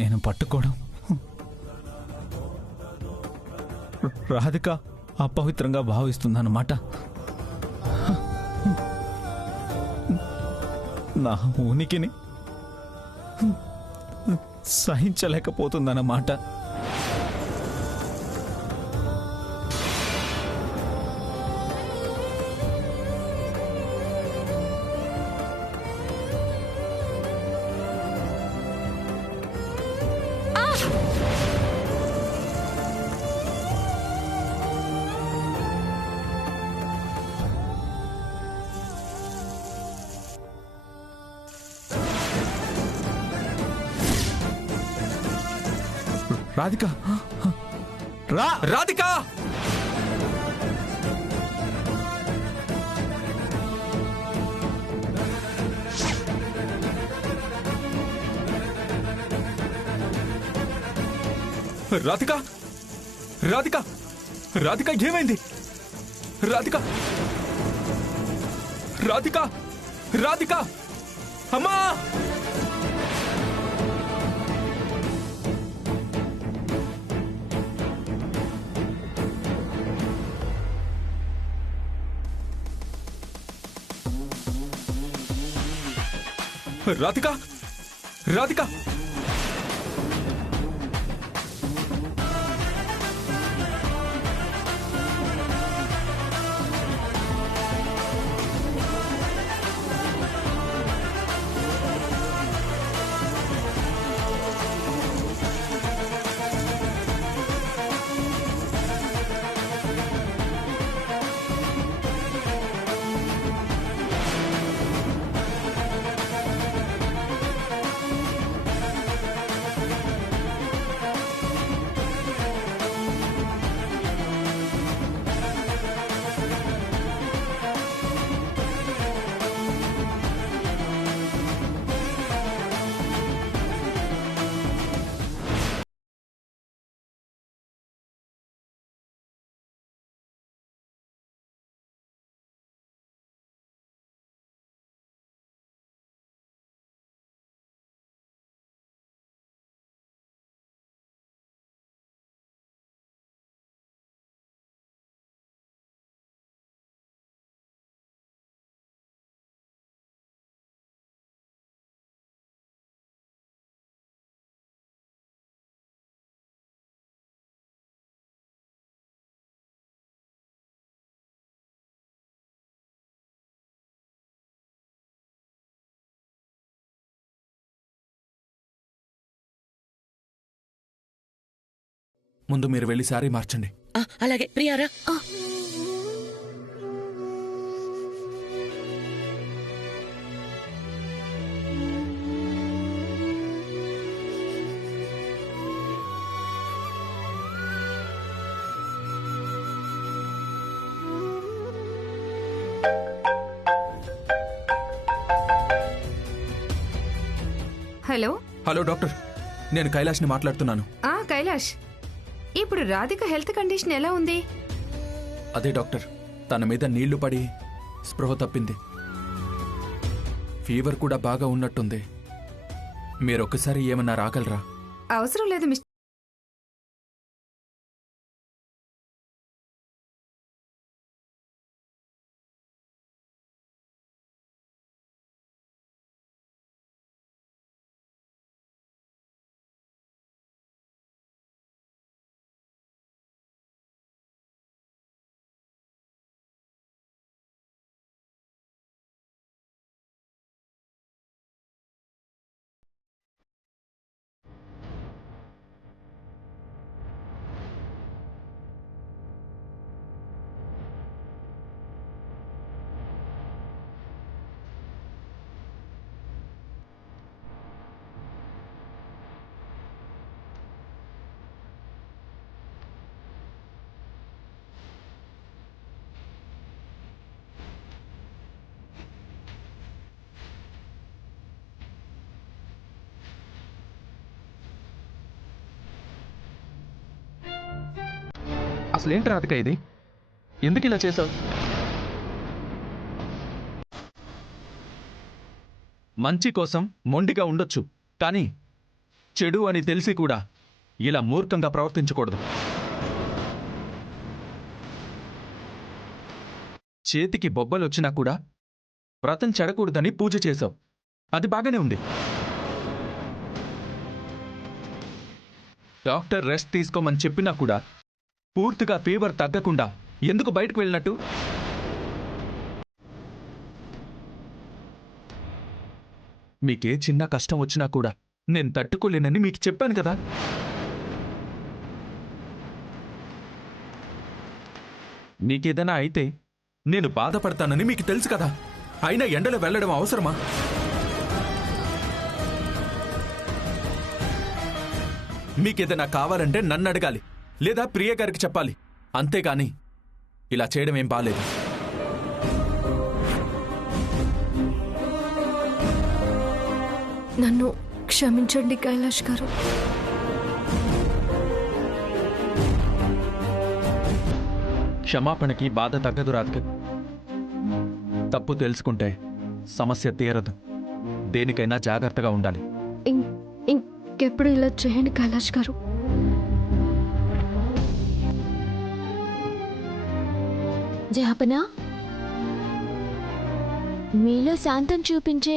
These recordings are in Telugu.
నేను పట్టుకోవడం రాధిక అపవిత్రంగా భావిస్తుందన్నమాట. నా ఉనికిని సహించలేకపోతుందన్నమాట. రాధిక, రాధిక! రాధిక, రాధిక, రాధిక ఏమైంది? రాధిక, రాధిక, రాధిక, అమ్మా! రాధిక, రాధిక! ముందు మీరు వెళ్ళి సారీ మార్చండి. అలాగే ప్రియారా. హలో హలో డాక్టర్, నేను కైలాష్ని మాట్లాడుతున్నాను. కైలాష్, ఇప్పుడు రాధిక హెల్త్ కండిషన్ ఎలా ఉంది? అదే డాక్టర్, తన మీద నీళ్లు పడి స్పృహ తప్పింది. ఫీవర్ కూడా బాగా ఉన్నట్టుంది. మీరొక్కసారి ఏమన్నా రాగలరా? అవసరం లేదు మిస్టర్. అసలేంటి రాధిక ఇది? ఎందుకు ఇలా చేసావు? మంచి కోసం మొండిగా ఉండొచ్చు, కానీ చెడు అని తెలిసి కూడా ఇలా మూర్ఖంగా ప్రవర్తించకూడదు. చేతికి బొబ్బలొచ్చినా కూడా వ్రతం చెడకూడదని పూజ చేశావు. అది బాగానే ఉంది. డాక్టర్ రెస్ట్ తీసుకోమని చెప్పినా కూడా పూర్తిగా ఫీవర్ తగ్గకుండా ఎందుకు బయటకు వెళ్ళినట్టు? మీకే చిన్న కష్టం వచ్చినా కూడా నేను తట్టుకోలేనని మీకు చెప్పాను కదా. మీకేదైనా అయితే నేను బాధపడతానని మీకు తెలుసు కదా. అయినా ఎండలో వెళ్ళడం అవసరమా? మీకేదైనా కావాలంటే నన్ను అడగాలి, లేదా ప్రియ గారికి చెప్పాలి. అంతేగాని ఇలా చేయడం ఏం బాలేదు. నన్ను క్షమించండి కైలాష్ గారు. క్షమాపణకి బాధ తగ్గదు రాధిక. తప్పు తెలుసుకుంటే సమస్య తీరదు. దేనికైనా జాగ్రత్తగా ఉండాలి. ఇంకెప్పుడు ఇలా చేయండి కైలాష్ గారు. జహాపనా, మీలో శాంతం చూపించే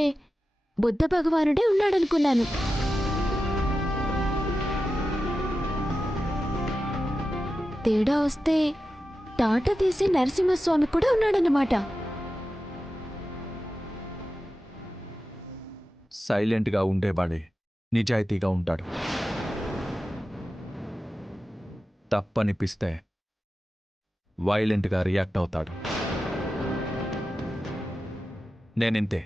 బుద్ధ భగవానుడే ఉన్నాడనుకున్నాను. తేడా వస్తే తాట తీసి నరసింహస్వామి కూడా ఉన్నాడన్నమాట. సైలెంట్గా ఉండేవాడే నిజాయితీగా ఉంటాడు. తప్పనిపిస్తే వైలెంట్గా రియాక్ట్ అవుతాడు. నేనింతే.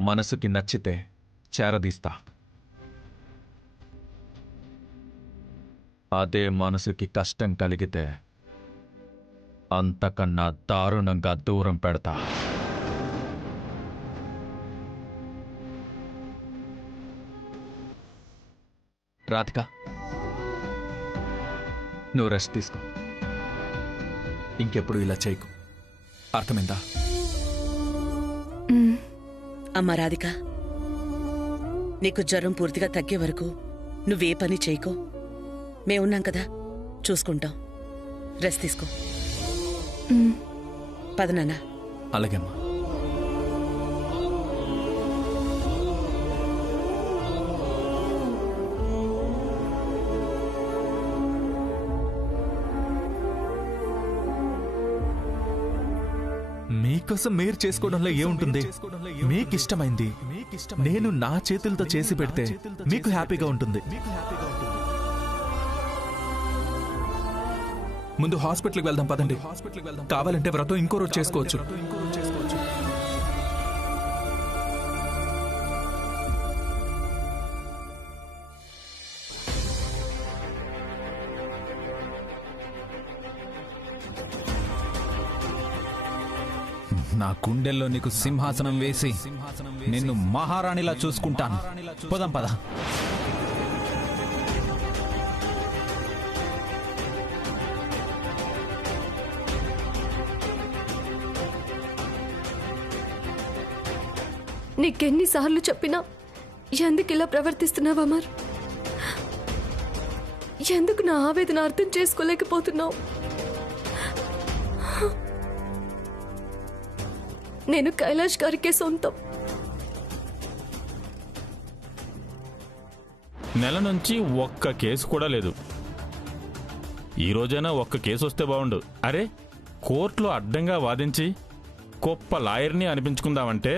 మనసుకి నచ్చితే చేరదీస్తా. అదే మనసుకి కష్టం కలిగితే అంతకన్నా దారుణంగా దూరం పెడతా. రాధిక, నువ్వు రెస్ట్ తీసుకో. ఇంకెప్పుడు ఇలా చేయకు. అర్థమైందా? అమ్మా రాధిక, నీకు జ్వరం పూర్తిగా తగ్గే వరకు నువ్వే పని చేయకో. మేమున్నాం కదా, చూసుకుంటాం. రెస్ట్ తీసుకో. పదనానా. అలాగేమ్మా. మీకోసం మీరు చేసుకోవడంలో ఏముంటుంది? మీకిష్టమైంది నేను నా చేతులతో చేసి పెడితే మీకు హ్యాపీగా ఉంటుంది. ముందు హాస్పిటల్కి వెళ్దాం పదండి. కావాలంటే వ్రతం ఇంకో రోజు చేసుకోవచ్చు. నా గుండెల్లో నీకు సింహాసనం వేసి నిన్ను మహారాణిలా చూసుకుంటాను. పదం పద. నీకెన్నిసార్లు చెప్పినా ఎందుకు ఇలా ప్రవర్తిస్తున్నావు అమర్? ఎందుకు నా ఆవేదన అర్థం చేసుకోలేకపోతున్నావు? నేను కైలాష్ గారికే సొంతం. నెల నుంచి ఒక్క కేసు కూడా లేదు. ఈ రోజైనా ఒక్క కేసు వస్తే బాగుండు. అరే, కోర్టులో అడ్డంగా వాదించి గొప్ప లాయర్ని అనిపించుకుందామంటే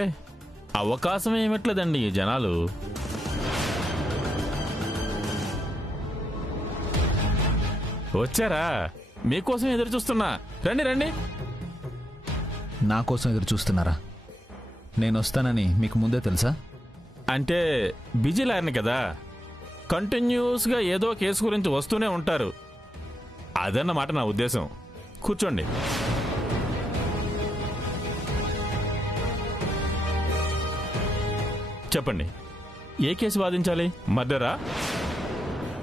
అవకాశం ఏమిట్లేదండి ఈ జనాలు. వచ్చారా? మీకోసం ఎదురు చూస్తున్నా. రండి రండి. నా కోసం ఎదురు చూస్తున్నారా? నేను వస్తానని మీకు ముందే తెలుసా? అంటే బిజీ లాయర్ని కదా, కంటిన్యూస్గా ఏదో కేసు గురించి వస్తూనే ఉంటారు. అదన్నమాట నా ఉద్దేశం. కూర్చోండి. చెప్పండి, ఏ కేసు వాదించాలి? మర్డరా?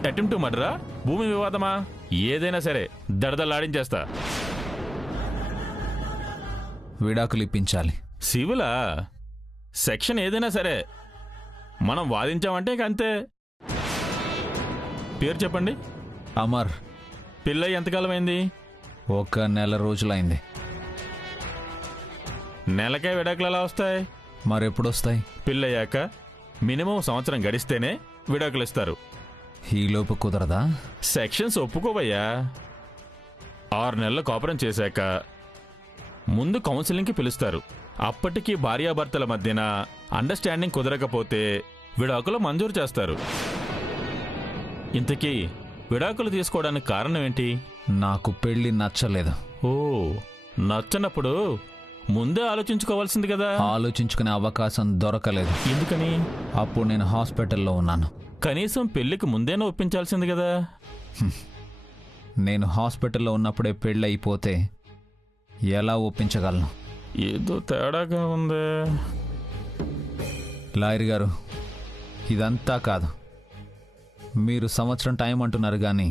అటెంప్ట్ టు మర్డరా? భూమి వివాదమా? ఏదైనా సరే దడదలాడించేస్తా. విడాకులు ఇప్పించాలి. సివిలా? సెక్షన్ ఏదైనా సరే మనం వాదించామంటే ఇక అంతే. పేరు చెప్పండి. అమర్. పిల్ల ఎంతకాలం అయింది? 1 నెల రోజులైంది. నెలకే విడాకులు ఎలా వస్తాయి? మరెప్పుడొస్తాయి? పిల్లయ్యాక మినిమం సంవత్సరం గడిస్తేనే విడాకులు ఇస్తారు. ఈలోపు కుదరదా? సెక్షన్స్ ఒప్పుకోవయ్యా. 6 నెలలు కాపురం చేశాక ముందు కౌన్సిలింగ్కి పిలుస్తారు. అప్పటికి భార్యాభర్తల మధ్యన అండర్స్టాండింగ్ కుదరకపోతే విడాకులు మంజూరు చేస్తారు. ఇంతకీ విడాకులు తీసుకోవడానికి కారణం ఏంటి? నాకు పెళ్లి నచ్చలేదు. ఓ, నచ్చనప్పుడు ముందే ఆలోచించుకోవాల్సింది కదా. ఆలోచించుకునే అవకాశం దొరకలేదు. ఎందుకని? అప్పుడు నేను హాస్పిటల్లో ఉన్నాను. కనీసం పెళ్లికి ముందేనే ఒప్పించాల్సింది కదా. నేను హాస్పిటల్లో ఉన్నప్పుడే పెళ్ళి అయిపోతే ఎలా ఒప్పించగలను? ఏదో తేడాగా ఉంది. లాయర్ గారు, ఇదంతా కాదు. మీరు సంవత్సరం టైం అంటున్నారు కానీ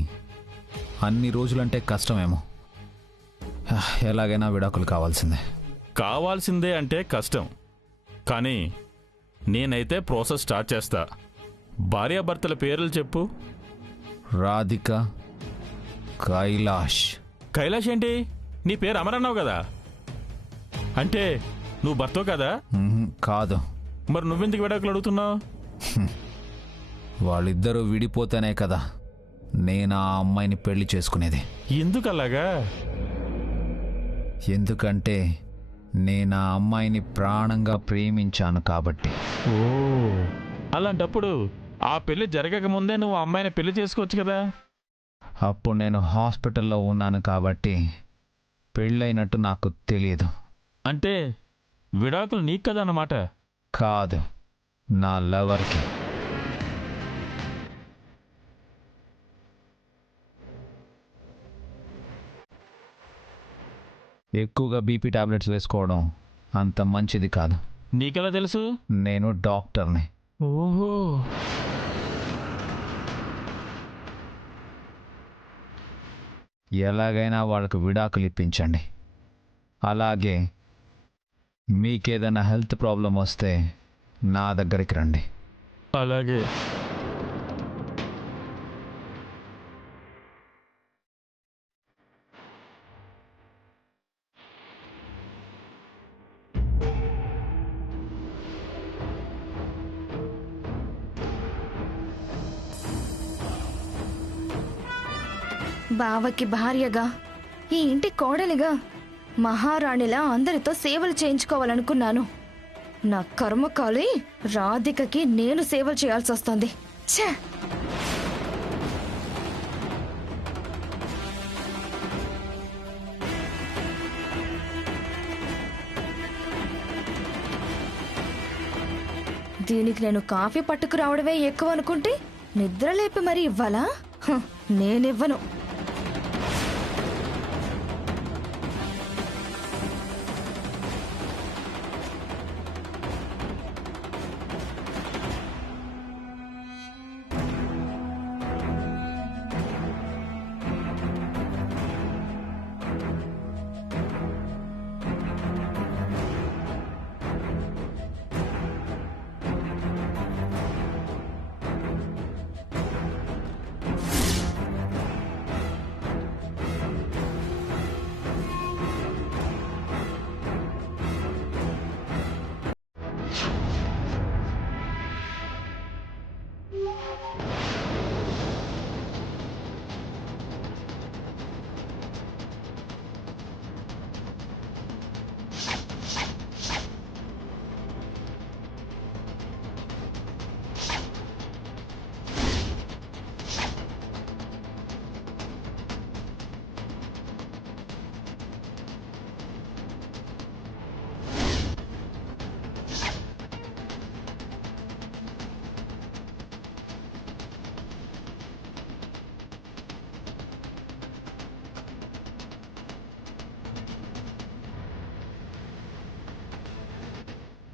అన్ని రోజులంటే కష్టమేమో. ఎలాగైనా విడాకులు కావాల్సిందే అంటే కష్టం. కానీ నేనైతే ప్రాసెస్ స్టార్ట్ చేస్తా. భార్యాభర్తల పేర్లు చెప్పు. రాధిక, కైలాష్. కైలాష్ ఏంటి? నీ పేరు అమర్ అన్నావు కదా. అంటే నువ్వు భర్తవు కదా? కాదు. మరి నువ్వెందుకు విడాకులు అడుగుతున్నావు? వాళ్ళిద్దరూ విడిపోతేనే కదా నేను ఆ అమ్మాయిని పెళ్లి చేసుకునేది. ఎందుకు అలాగా? ఎందుకంటే నేను ఆ అమ్మాయిని ప్రాణంగా ప్రేమించాను కాబట్టి. ఓ, అలాంటప్పుడు ఆ పెళ్లి జరగక ముందే నువ్వు ఆ అమ్మాయిని పెళ్లి చేసుకోవచ్చు కదా. అప్పుడు నేను హాస్పిటల్లో ఉన్నాను కాబట్టి పెళ్ళైనట్టు నాకు తెలియదు. అంటే విడాకులు నీకు కదా అన్నమాట. కాదు, నా లవర్కి. ఎక్కువగా బీపీ టాబ్లెట్స్ వేసుకోవడం అంత మంచిది కాదు. నీకెలా తెలుసు? నేను డాక్టర్ని. ఓహో. ఎలాగైనా వాళ్ళకు విడాకులు ఇప్పించండి. అలాగే మీకేదైనా హెల్త్ ప్రాబ్లం వస్తే నా దగ్గరికి రండి. అలాగే. బావకి భార్యగా, ఈ ఇంటి కోడలిగా, మహారాణిలా అందరితో సేవలు చేయించుకోవాలనుకున్నాను. నా కర్మకాలి రాధికకి నేను సేవలు చేయాల్సి వస్తుంది. ఛే! దీనికి నేను కాఫీ పట్టుకురావడమే ఎక్కువ అనుకుంటే నిద్రలేపి మరీ ఇవ్వాలా? నేనివ్వను.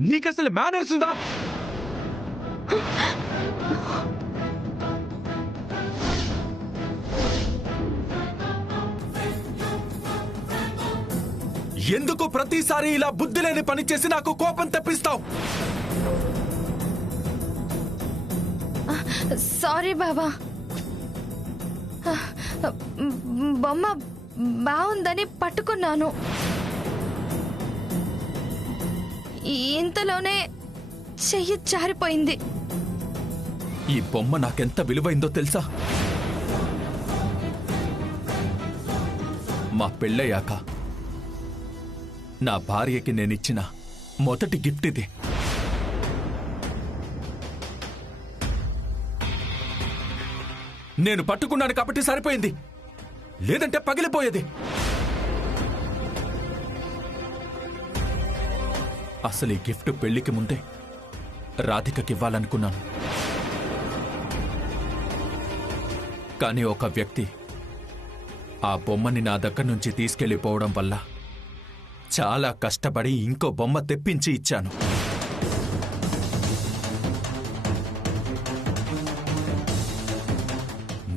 నీకసలు మేనర్స్ ఉందా? ఎందుకు ప్రతిసారి ఇలా బుద్ధి లేని పని చేసి నాకు కోపం తెప్పిస్తావు? సారీ బావా. బొమ్మ బాగుందని పట్టుకున్నాను. ఇంతలోనే చెయ్యి జారిపోయింది. ఈ బొమ్మ నాకెంత విలువైందో తెలుసా? మా పెళ్ళయ్యాక నా భార్యకి నేనిచ్చిన మొదటి గిఫ్ట్ ఇది. నేను పట్టుకున్నాను కాబట్టి సరిపోయింది, లేదంటే పగిలిపోయేది. అసలు ఈ గిఫ్ట్ పెళ్లికి ముందే రాధికకివ్వాలనుకున్నాను. కానీ ఒక వ్యక్తి ఆ బొమ్మని నా దగ్గర నుంచి తీసుకెళ్లిపోవడం వల్ల చాలా కష్టపడి ఇంకో బొమ్మ తెప్పించి ఇచ్చాను.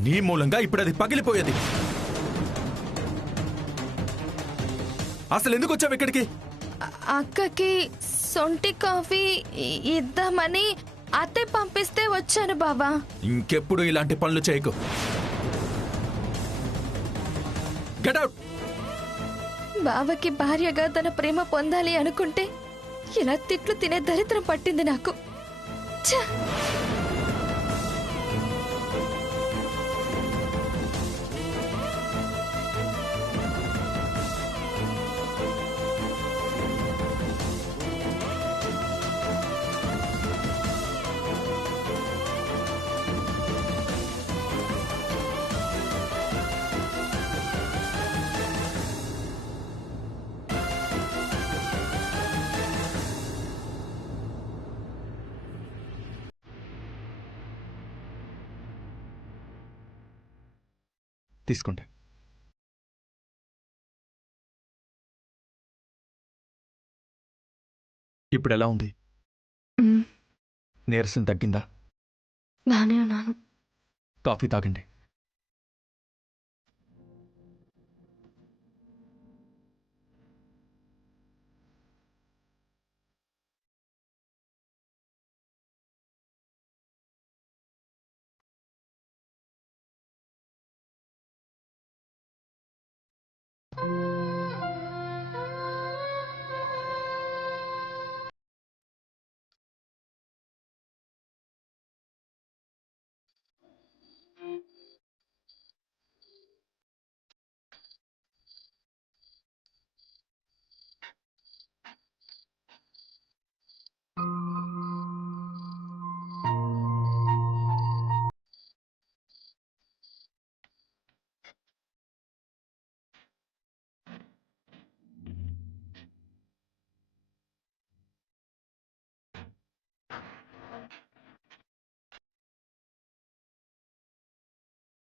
నీ మూలంగా ఇప్పుడు అది పగిలిపోయేది. అసలు ఎందుకు వచ్చావు ఇక్కడికి? అక్కకి సొంటి కాఫీ ఇద్దామని అత్తే పంపిస్తే వచ్చాను బాబా. ఇంకెప్పుడు ఇలాంటి పనులు చేయకు. Get out. బావకి భార్యగా తన ప్రేమ పొందాలి అనుకుంటే ఇలా తిట్లు తినే దరిద్రం పట్టింది నాకు. ఛ! తీసుకోండి. ఇప్పుడు ఎలా ఉంది? నీరసం తగ్గిందా? బానే ఉన్నాను. కాఫీ తాగండి.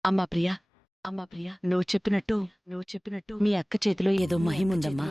అమ్మా ప్రియా, నువ్వు చెప్పినట్టు మీ అక్క చేతిలో ఏదో మహిముందమ్మా.